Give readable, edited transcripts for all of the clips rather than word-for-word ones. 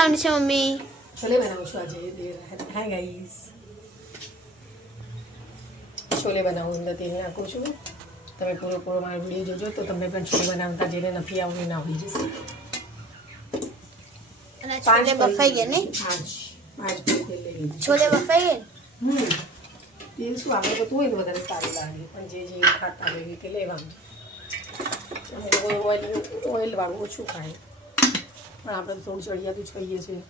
બનાવવાની છે મમ્મી? છોલે બનાવું છું આજે. હાય ગાઈસ, છોલે બનાવું એટલે તેલ નાખું છું. તમે પૂરો મારો વિડીયો જોજો તો તમને પણ છોલે બનાવતા જેને નથી આવડે એને આવડી જશે. અને છોલે બફાઈ ગયા ને? પાંચ તેલ લઈ લીધું. છોલે બફાઈ ગયા? તેલ શું આપણે તો હોય ને વધારે સારું લાગે, પણ જે ખાતા હોય એ રીતે લેવાનું. ઓઇલવાળું ઓછું ખાય, પણ આપણે થોડું ચડિયાતું જ કહીએ છીએ.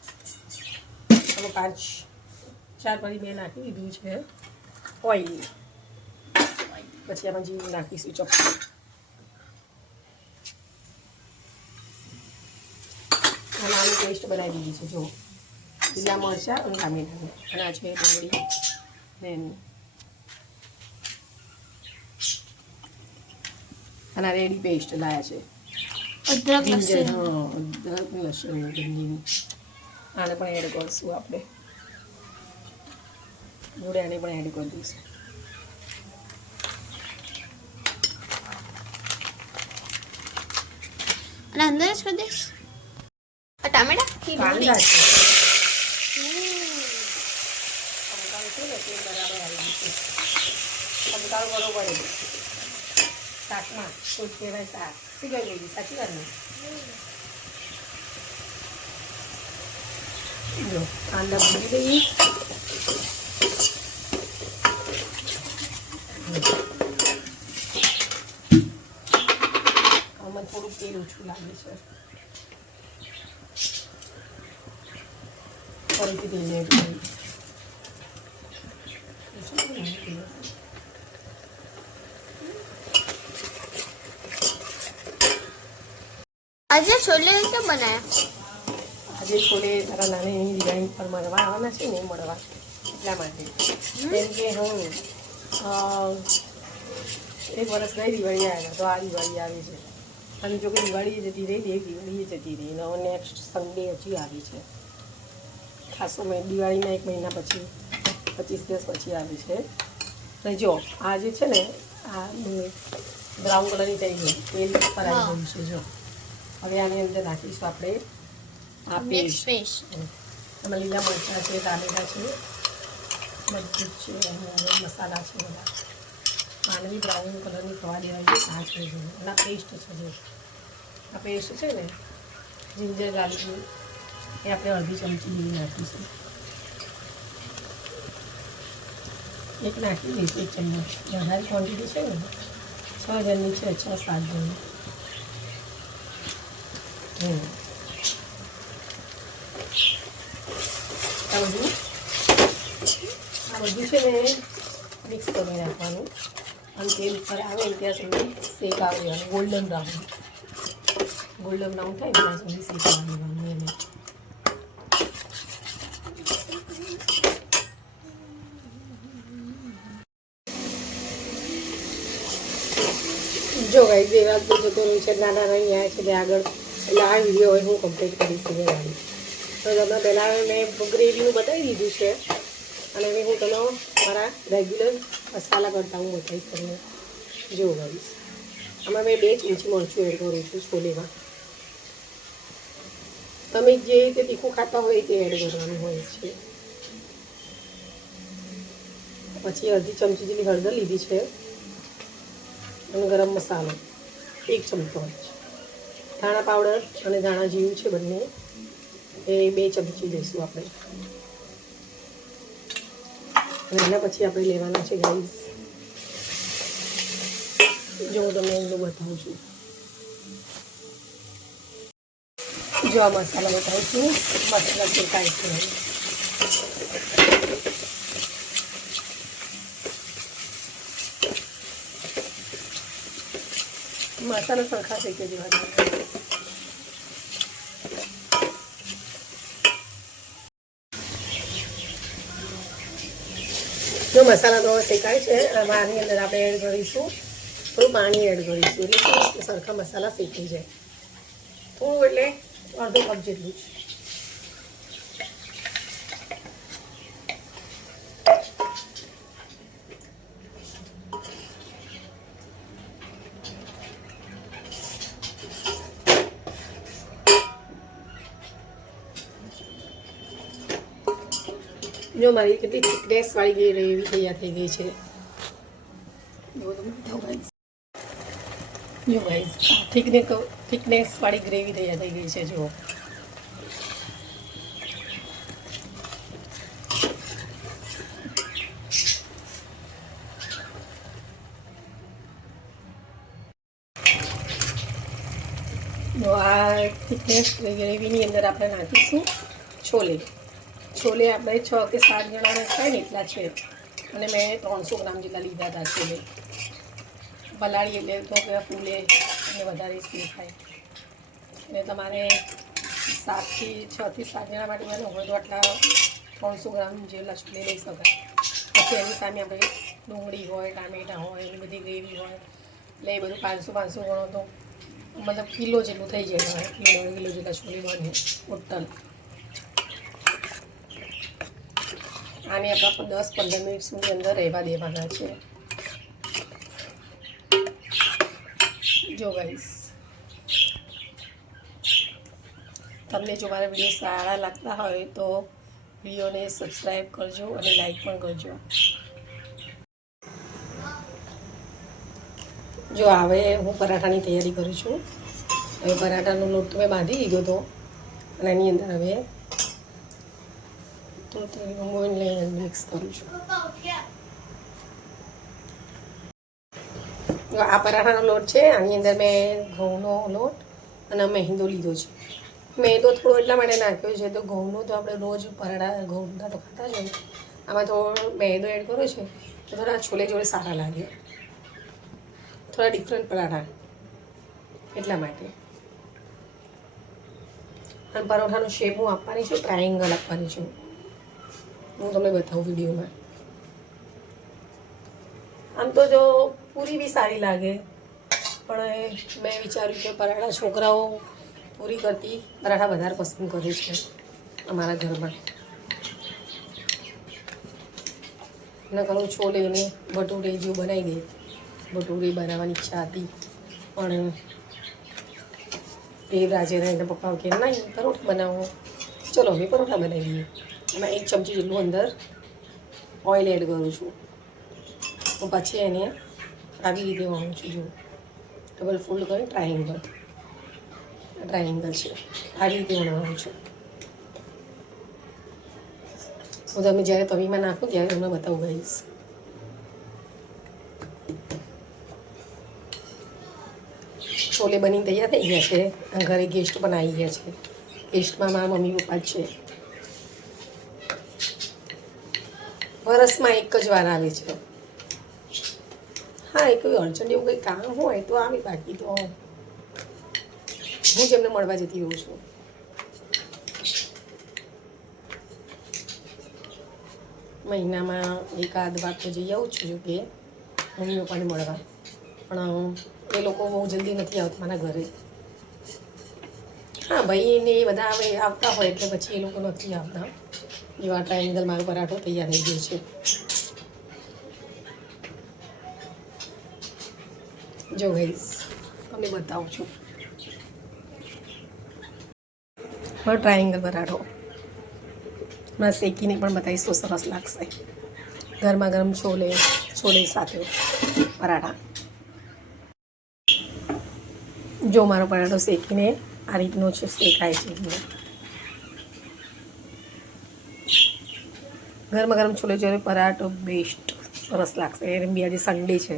હવે 4 પડી મેં નાખી દીધું છે ઓઇલ. પછી આપણે જીરું નાખીશું ચોખ્ખું. અને આનું પેસ્ટ બનાવી દીધી છે. જો લીલા મરચાં અને ટામેટાનું, અને આ છે ડુંગળી ને અને રેડી પેસ્ટ લાયા છે. અદરક લસણ. અદરક લસણ ગંદીની આને પણ એડ કરશું આપણે. જોડે આને પણ એડ કરી દઈશું. અને અંદર જ કરી દઈશ. ટામેટા કાંદા છે. બરોબર શાકમાં કોઈ કહેવાય શાક શું કહી સાચી વાત ને. જો કાંદા ભૂલી દઈએ. આમાં થોડું તેલ ઓછું લાગે છે. ફરીથી તેલ એડ કરીએ. આજે છોલે કેમ બનાયા? આજે છોલે તારા નાની ડિઝાઇન પર મળવા આવવાના છે ને, મળવા એટલા માટે. કેમ કે હું 1 વર્ષ ગઈ દિવાળી આવ્યા તો આ દિવાળી આવી છે. અને જો કે દિવાળી જતી રહી, એક દિવાળી જતી રહી, અને નેક્સ્ટ સન્ડે હજી આવી છે. ખાસો દિવાળીના 1 મહિના પછી 25 દિવસ પછી આવી છે. અને જો આ જે છે ને, આ બ્રાઉન કલરની થઈ ગઈ, તેલ પર આવી ગયું છે. જો હવે આની અંદર નાખીશું આપણે આ પેસ્ટ. એમાં લીલા મરચાં છે, ટામેટા છે, બધું જ છે, અને મસાલા છે બધા. આને બી બ્રાઉન કલરની થવા દેવાની. આ છે જો એના પેસ્ટ છે. જો આ પેસ્ટ છે ને જિંજર ગાર્લિકની, એ આપણે અડધી ચમચી જેવી નાખીશું. એક નાખી દઈશું, 1 ચમચ. વધારે ક્વોન્ટિટી છે ને, 6 જણની છે, 6-7 જણની. આ બધું છે ને મિક્સ કરી નાખવાનું. અને તેલ ઉપર આવે ત્યાં સુધી શેકાવી દેવાનું. ગોલ્ડન બ્રાઉન થાય ત્યાં સુધી શેકાવી દેવાનું એને. જો ગાઈસ એ વાત જતો રહ્યું છે, નાના નહીં આવ્યા છે આગળ, એટલે આ વિડીયો હવે હું કમ્પ્લીટ કરીશ ગાડી. તો તમે પહેલાં મેં ગ્રેવીનું બતાવી દીધું છે, અને હવે હું તમને મારા રેગ્યુલર મસાલા કરતાં હું બતાવીશ તમને. જો ગાઈસ આમાં મેં 2 ચમચી મરચું એડ કરું છું છોલેમાં. તમે જે રીતે તીખું ખાતા હોય તે એડ કરવાનું હોય છે. પછી અડધી ચમચી જેટલી હળદર લીધી છે, અને ગરમ મસાલો 1 ચમચો જ. ધાણા પાવડર અને ધાણા જીરું છે બંને, એ 2 ચમચી લઈશું આપણે. અને એના પછી આપણે લેવાના છે ગાઈસ, જો હું તમને એનું બતાવું છું. જો આ મસાલા બતાવું છું, મસાલા શેકાય છે. મસાલા સરખા શેકી દેવાના. જો મસાલા તો શેકાય છે, આની અંદર આપણે એડ કરીશું થોડું પાણી એડ કરીશું, એટલે સરખા મસાલા શેકી જાય. થોડું એટલે અડધો કપ જેટલું જ. જો મારી કેટલી થિકનેસવાળી ગ્રેવી તૈયાર થઈ ગઈ છે. જો તમે બતાવો ગાઈસ. જો ગાઈસ થિકનેસવાળી ગ્રેવી તૈયાર થઈ ગઈ છે. જો આ થિકનેસ ગ્રેવીની અંદર આપણે નાખીશું છોલે. છોલે આપણે 6 કે 7 જણાને ખાય ને એટલા છે, અને મેં 300 ગ્રામ જેટલા લીધા હતા છોલે. પલાળી એટલે તો કે ફૂલે અને વધારે સ્પીડ થાય. અને તમારે 6 થી 7 જણા માટે મને હોય તો આટલા 300 ગ્રામ જેટલા છોલે લઈ શકાય. પછી એની સામે આપણે ડુંગળી હોય, ટામેટાં હોય, એની બધી ગ્રેવી હોય એટલે એ બધું 500 ગણો તો મતલબ કિલો જેટલું થઈ જાય. કિલો 1.5 કિલો જેટલા છોલે બને ટોટલ. આને આપણે 10-15 મિનિટ સુધી અંદર રહેવા દેવાના છે. જો ગાઈસ, તમને જો મારા વિડીયો સારા લાગતા હોય તો વિડીયોને સબસ્ક્રાઈબ કરજો અને લાઈક પણ કરજો. જો હવે હું પરાઠાની તૈયારી કરું છું. હવે પરાઠાનો લોટ તો મેં બાંધી દીધો હતો અને એની અંદર હવે તો હું મિક્સ કરું છું. આ પરાઠાનો લોટ છે. આની અંદર મેં ઘઉંનો લોટ અને મેંદો લીધો છે. મેંદો થોડો એટલા માટે નાખ્યો છે તો ઘઉંનો તો આપણે રોજ પરાઠા ઘઉંના તો ખાતા જ હોય. આમાં થોડો મેંદો એડ કર્યો છે તો થોડા છોલે જોડે સારા લાગે, થોડા ડિફરન્ટ પરાઠા એટલા માટે. અને પરોઠાનો શેપ હું આપવાની છું, ટ્રાયેંગલ આપવાની છું. હું તમને બતાવું વિડીયોમાં. આમ તો જો પૂરી બી સારી લાગે, પણ મેં વિચાર્યું કે પરાઠા છોકરાઓ પૂરી કરતી પરાઠા વધારે પસંદ કરે છે અમારા ઘરમાં. ના કરું છોલેને ભટુરે જેવું બનાવી દે. ભટુરે બનાવવાની ઈચ્છા હતી પણ એ રાજેના એના પપ્પા કે નહીં પરોઠા બનાવો. ચલો અમે પરોઠા બનાવી દઈએ. એમાં 1 ચમચી જેટલું અંદર ઓઇલ એડ કરું છું. હું પછી એને આવી રીતે વાળું છું. જો ડબલ ફોલ્ડ કરી ટ્રાયેંગલ છે આવી રીતે વણાવું છું. હું તમે જ્યારે તવીમાં નાખો ત્યારે તમને બતાવું ગાઈશ. છોલે બની તૈયાર થઈ ગયા છે. ઘરે ગેસ્ટ પણ આવી ગયા છે. ગેસ્ટમાં મારા મમ્મી પપ્પા જ છે. વરસમાં એક જ વાર આવે છે. હા, એ કોઈ અર્જન્ટ એવું કંઈ કામ હોય તો આવે, બાકી તો હું જ એમને મળવા જતી રહું છું. મહિનામાં 1-8 વાર તો જઈ આવું છું કે મમ્મી પપ્પાને મળવા, પણ એ લોકો બહુ જલ્દી નથી આવતા મારા ઘરે. હા, ભાઈને એ બધા આવતા હોય એટલે પછી એ લોકો નથી આવતા. જેવા ટ્રાયેંગલ મારો પરાઠો તૈયાર થઈ ગયો છે. જો ગાઈસ તમને બતાવું છું મારો ટ્રાયેંગલ પરાઠો. હમણાં શેકીને પણ બતાવીશ તો સરસ લાગશે. ગરમા ગરમ છોલે સાથે પરાઠા. જો મારો પરાઠો શેકીને આ રીતનો છે, શેકાય છે. ગરમા ગરમ છોલે જોડે પરાઠો બેસ્ટ સરસ લાગશે. એમ બી આજે સન્ડે છે.